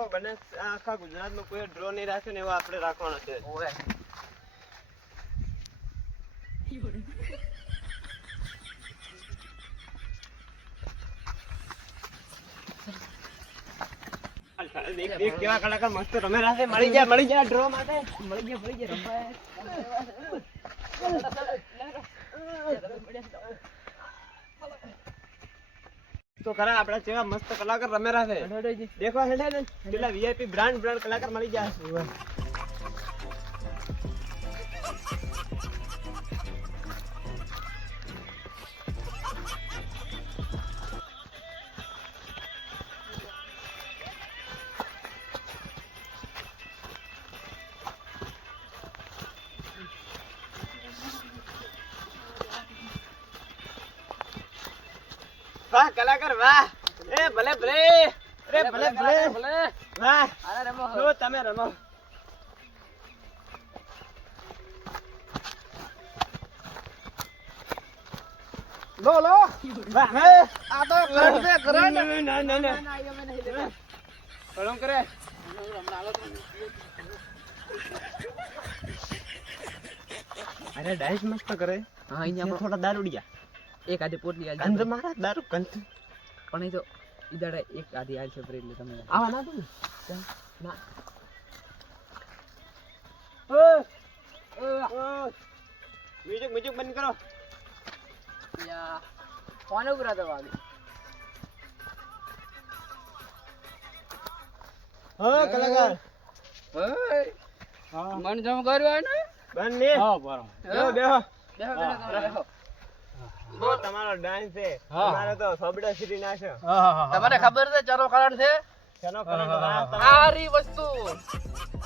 Draw બને આખા ગુજરાતમાં કોઈ ડ્રો નહીં રાખે ને એવો આપણે રાખવાનો છે. ઓવે. કેવા કલાકાર મસ્ત મળી જાય મળી જાય ડ્રો માટે. મળી ગયા મળી ગયા રંભાઈ તો ખરા આપડા જેવા મસ્ત કલાકાર રમેલા છે. દેખો હેડે ને. પેલા વીઆઈપી બ્રાન્ડ બ્રાન્ડ કલાકાર મળી જાય વાહ કલાકાર વાહ. એ ભલે ભલે. અરે ભલે ભલે ભલે. વાહ. અરે રમો જો તમે રમો. લો લો વાહ. હે? આ તો કરંટ છે કરંટ ના ના ના કળમ કરે. અરે ડાઈસ મસ્ત કરે. હા અહીંયા થોડા દારૂડિયા. એક આધી પોટલી આલ ગંધ મારા દારૂ ગંધ. પણ એ તો ઈદાડે એક આધી આલ છે એટલે તમે. આવા ના દઉં ના. મ્યુઝિક મ્યુઝિક બંધ કરો. યા કોને ઉભરા તો વાગે. હા કલાકાર. હા. મન જમ કરવા ને? બંધ ને. હા બરો બેહો બેહો. બેહો બેહો. બેહો તમારો ડાન્સ છે. તમારો તો સોબડા સીટી હા તમને ખબર છે ચાલો કારણ છે? ચનો વાહ આરી વસ્તુ.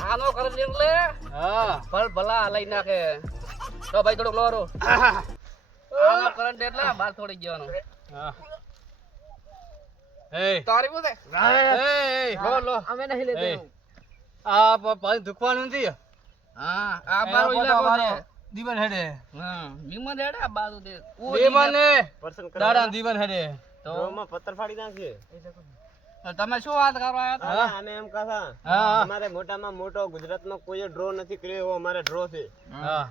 આનો કરંટ એટલે હા. ભલ ભલા લઈ નાખે. તો ભાઈ થોડુંક લોરો આનો કરંટ એટલે બાર થોડી ગયો એ તારી પોતે? એ લો લો અમે નહીં એ આ પાણી દુખવાનું નથી? હા આ મારો ઇલાકો છે. દીવન હેડે. હા વિમન હેડે આ બાજુ દે. દીવન ને પર્સન દાડા દીવન હેડે. તો? ડ્રોમાં પથ્થર ફાડી નાખે તમે શું વાત કરો આયા તા? અમે એમ કહા અમારે મોટામાં મોટો ગુજરાતમાં કોઈ ડ્રો નથી કર્યો એવો અમારે ડ્રો છે. હા.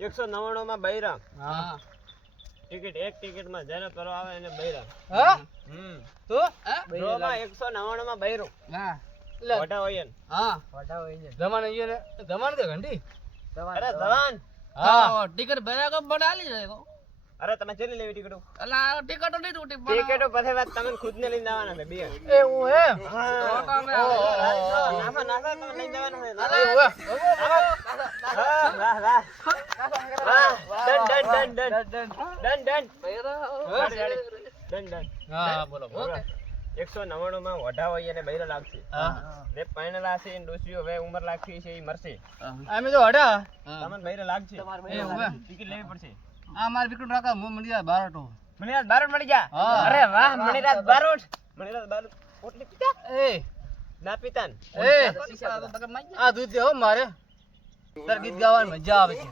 એકસો નવ્વાણું માં બૈરામ. હા. ટિકિટ એક ટિકિટમાં જેને કરો આવે એને બૈરામ. હા? હમ. તો? ડ્રો માં એકસો નવ્વાણું માં બૈરો. હા. વઢા હોય ને. હા. જમાન અહીંયા ને જમાન દે ઘંટી? અરે ધવાન હા. ટિકિટ ભર્યા બના બનાલી જાય અરે તમે ચેલી લેવી ટિકિટો? એટલે ટિકિટો નહીં તૂટી પણ ટિકિટો પછી વાત તમે ખુદ ને લઈને જવાના છે બે હું હે? તો હા તમે નાખો નાખો તમે લઈને જવાના છે. ડન હા, done, done, done, done. Done, done. ભર્યા. Done, done. હા બોલો બોલો. એકસો નવ્વાણું માં વઢા હોય અને બૈરો લાગશે. હા. જે પાયણેલા છે એને ડોસીઓ હવે ઉંમર લાગશે છે એ મરશે. અમે તો હડા તમને બૈરો લાગશે. ટિકિટ લેવી પડશે. આ મારે વિક્રમ રાકા હું મળી જાય બારટો. મણિરાજ બારોટ મળી જા અરે વાહ મણિરાજ બારોટ. મણિરાજ બારોટ પોટલી પીતા એ. ના પીતા એ. આ દૂધ દેવો મારે. સર ગીત ગાવાની મજા આવે છે.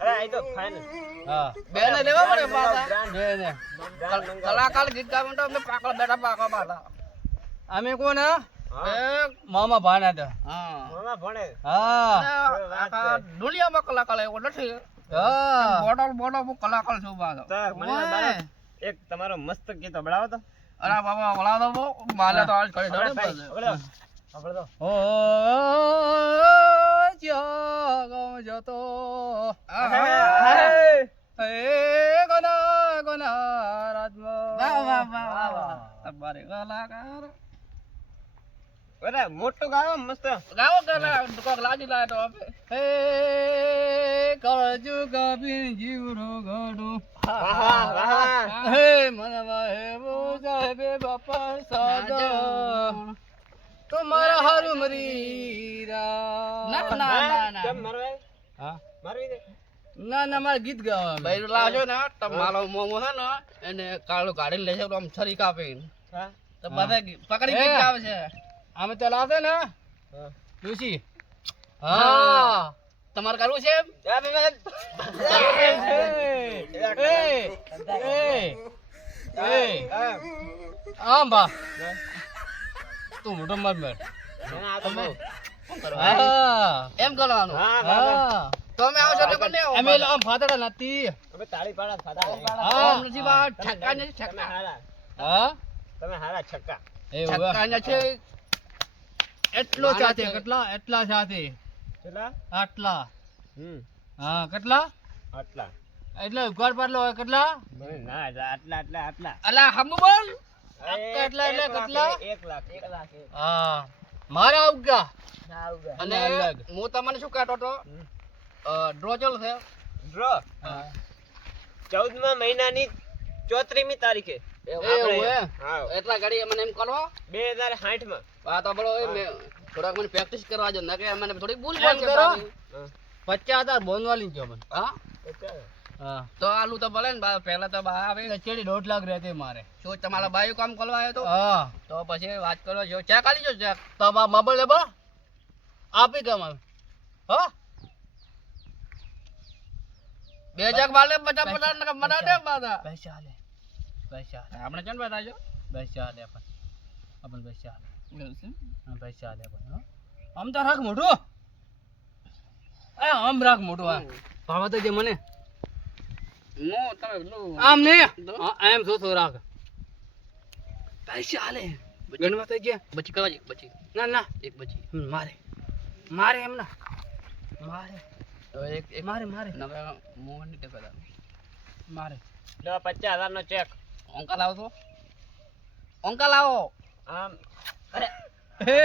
અરે તો ફાઇનલ હા. બેને લેવા પડે પાછા. બે ને કલાકાર ગીત ગાવા તો અમે પાકળ બેઠા પાકળ પાછા. અમે કોણ હા? હા. મામા ભાણા હા. મામા ભણે હા. દુનિયામાં કલાકાર એવો નથી. હા. બોટલ બોટલ હું કલાકાર છું બારોટ એક તમારો મસ્ત ગીત સંભળાવો તો. અરે બાબા વળા દો માલે તો આજ કરી દો તો. ઓ જ્યાં જતો ગના ગના રાજમાં મોટું ગાવો મસ્ત ગાવો? કોક લાજી લાય તો આપે. હે કરજુ કબીર જીવરો ગડો. હે મનવા હે વો સાહેબે બાપા સાદા તમારા હારું મરીરા ના, ના, ના, ના. કેમ મરવાય? હા મરવી દે. ના ના મારે ગીત ગાવા બૈરું લાવજો ને તમારો મારો મોમો છે ને એને કાળું કાઢીને લેશે આમ છરી કાપીને હા? તો બધા પકડી. ગીત ગાવે છે આમે તો લાવશે ને હા. હા. હા તમારે કરવું છે એમ? એ એ એ હા. આમ બા તું મોટો માર મેળ. એને આ તો બહુ. શું કરવા? હા. એમ કરવાનું? તો અમે એટલે બંને આવો. અમે આમ ફાતડા નથી. અમે તાળી પાડા ખાધા હા. નથી વાત, છક્કા નથી છક્કા. હા? તમે હારા છક્કા એવું છક્કા નથી. એટલો સાથે. કેટલા? એટલા સાથે. કેટલા? આટલા. હમ. હા કેટલા? આટલા. એટલે ઉઘાડ પાટલો હોય કેટલા? ના આટલા આટલા આટલા. અલા હમ બોલ. કેટલા એટલે કેટલા? એક લાખ એક લાખ. હા. મારા ઉગા અને હું તમને શું કહેતો હતો? હમ. છે ડ્રો ચૌદમા મહિનાની ચોત્રીમી તારીખે. હે હા. એટલા ઘડી મને એમ કરો? બે હજાર સાઠમાં આ તો બોલો થોડાક મને પ્રેક્ટિસ કરવા જો ના કે મને થોડીક ભૂલ કરો. પચાસ હજાર બોનવાલી જો મને. હા? હા તો આલુ તો ભલે ને પહેલા તો બા આવે. એટલે દોઢ લાખ રહેતી મારે. શું તમારા બાયો કામ કરવા આવ્યો તો? હા. તો પછી વાત કરો છો ચેક આલી જો ચેક તો આ મોબાઈલ લેબો આપી દે મારે હા? બે ચેક વાલે બધા ને મના દે બાદા પૈસા લે પૈસા આપણે કેમ બતાજો પૈસા લે પણ. આપણ પૈસા લે હા પૈસા લે પણ આમ તો રાખ મોટું એ આમ રાખ મોટું હા. ભાવા તો જે મને. મો તમે લો આમ ને? એમ શું શું રાખ? પૈસા લે ગણવા થઈ ગયા? બચી કરવા છે બચી. ના ના. એક બચી. મારે. મારે એમ ના. મારે. એક એક મારે મારે. નવે મોહન ટેકતા મારે. લો પચાસ હજાર નો ચેક અંકલ આવો તો. અંકલ આવો. આમ. અરે. હે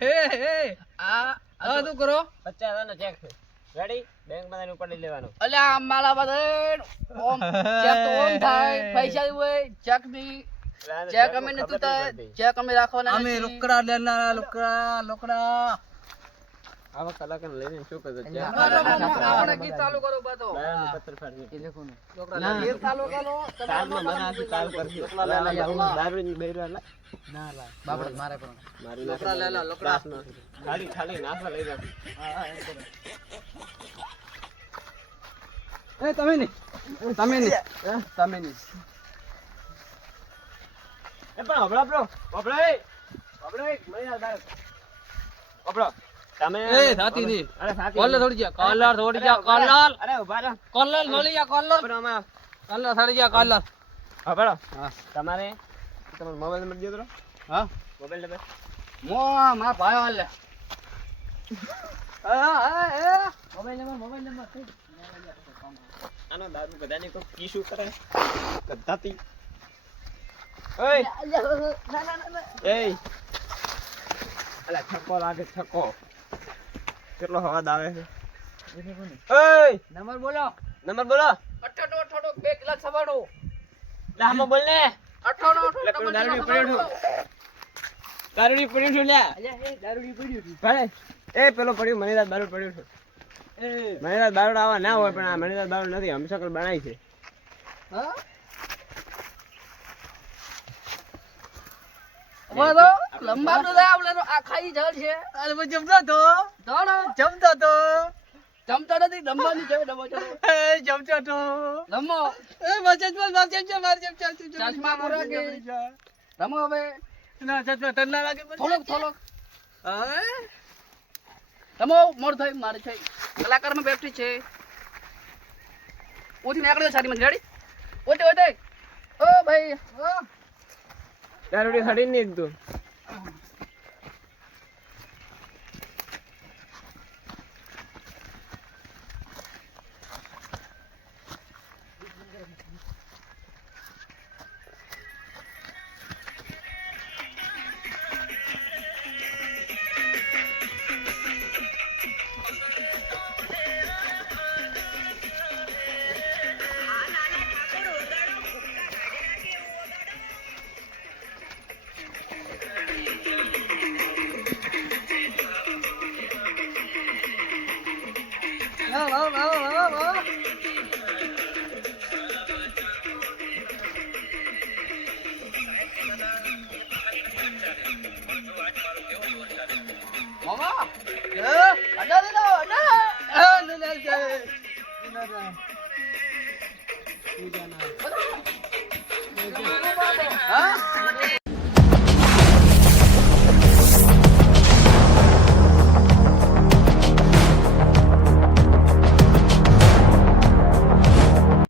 હે હે. આ આ શું કરો? પચાસ હજાર નો ચેક છે. રેડી બેંકમાં ઉપર લઈ લેવાનું. અલે આ માલા બધા ઓમ ચેક તો ઓમ થાય. પૈસા હોય ચેકની ચેક અમે નતું થાય ચેક અમે રાખવાના અમે નથી. રોકડા લેનારા લોકડા લોકડા. આવા કલાકાર લઈને શું ચેક બરાબર, આપણે ગીત ચાલુ કરો બાતો બાયાનું પત્ર ફાડી ના. ગીત ચાલુ કરો તાલમાં મને આથી ચાલુ કરજો. દારૂની બૈરા લા. ના લા બાપડ મારે પણ મારી લોકડા લેલા લોકડા. ખાલી ખાલી નાખવા લઈ જાવ. એ તમે નહીં તમે નહીં તમે નહીં એ પણ હબળા બ્રો હબળા એ. એ. મળી જાવ તારે. હભળો. તમે એ સાથી નહીં અરે સાથી કોલર. થોડી જા કોલર થોડી જા કોલર. અરે ઊભા રહો. કોલર થોડી જા કોલર. પણ આમાં કોલર થોડી જા કોલર. હભળો. હા. તમારે? તમારો મોબાઈલ નંબર દો. હા. મોબાઈલ નંબર મો મા ભાઈ હાલે. હા હા મોબાઈલ નંબર મોબાઈલ નંબર આનો દાદુ બધાને કોઈ કીશું કરે? ગધાતી ઓય. એય. અલા છક્કો લાગે છક્કો કેટલો અવાજ આવે છે? નંબર બોલો. નંબર બોલો. અઠાણું અઠાણું બે કલાક સવાડો લામો બોલ ને. પેલું અઠાણું દારૂડી પડ્યું દારૂડી પડ્યું છું લ્યા. ભાઈ એ પેલો પડ્યું મનીરાજ દારૂ પડ્યું છે. મનીરાજ દારૂડ આવા ના હોય પણ આ મનીરાજ દારૂડ નથી હમસકલ બનાવી છે. હા? લંબા જળ છે. અરે હું જમતો તો? જમતો તો? જમતો નથી લંબાની છે ડબો એ જમતો તો? રમો. એ મચત બોલ માર જમજો માર જમજો ચશ્મા પૂરા કે? રમો હવે. ના ચશ્મા તન ના લાગે થોડોક થોડોક. હા? રમો મોડ થઈ મારે છે. કલાકારમાં બેઠી છે. ઉઠી નીકળ્યો સારી મને રેડી? ઓટે ઓટે ઓ ભાઈ. ઓ દારૂડી હડી નહીં તું લાવો લાવો લાવો લાવો લાવો મામા એ અડા દે દો અડા એ લે લે લે ના ના તું જાના હા